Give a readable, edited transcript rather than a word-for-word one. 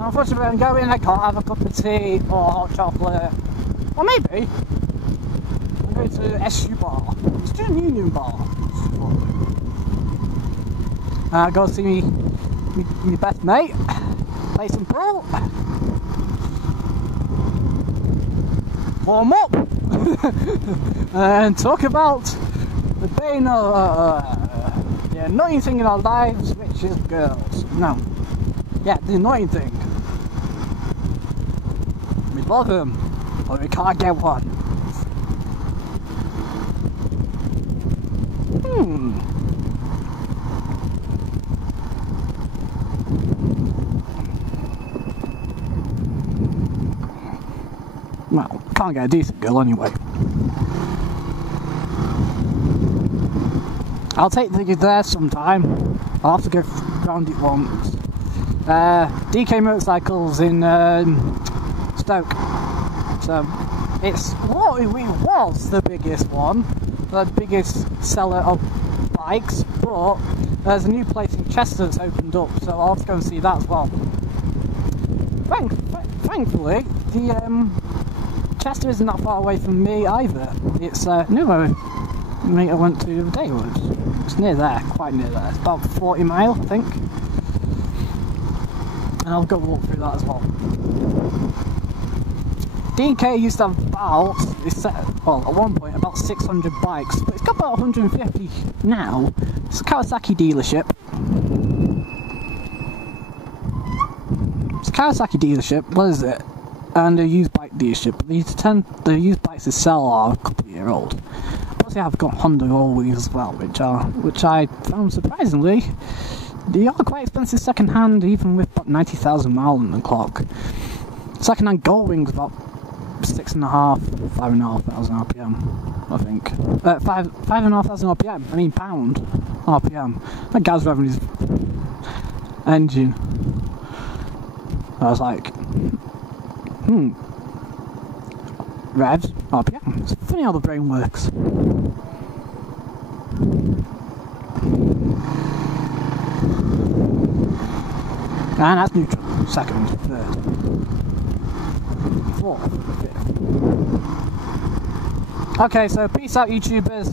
Unfortunately, I'm going, I can't have a cup of tea or hot chocolate. Or maybe I'm going to the SU bar, Student Union bar. Go see me best mate, play some pool, warm up, and talk about the bane of the annoying thing in our lives, which is girls. No, yeah, the annoying thing. We love them, but we can't get one. Well, can't get a decent girl anyway. I'll take you there sometime. I'll have to go round it once. DK Motorcycles in Stoke. So it's what it was the biggest one, the biggest seller of bikes, but there's a new place in Chester that's opened up, so I'll have to go and see that as well. Thankfully, the Chester isn't that far away from me either. It's near I went to the other day. It's near there, quite near there. It's about 40 miles, I think. And I'll go walk through that as well. DK used to have about, at one point, about 600 bikes, but it's got about 150 now. It's a Kawasaki dealership. It's a Kawasaki dealership, what is it? And a used bike dealership. The used bikes they sell are a couple of years old. Plus they have got Honda All-Wheels as well, which I found surprisingly, they are quite expensive second hand, even with about 90,000 miles on the clock. Second hand Goldwing's about 5,500 RPM, I think. 5,500 RPM, I mean pound RPM. That guy's revving his engine. I was like, revs, RPM. It's funny how the brain works. And that's neutral. Second, third, fourth, fifth. Okay, so peace out, YouTubers.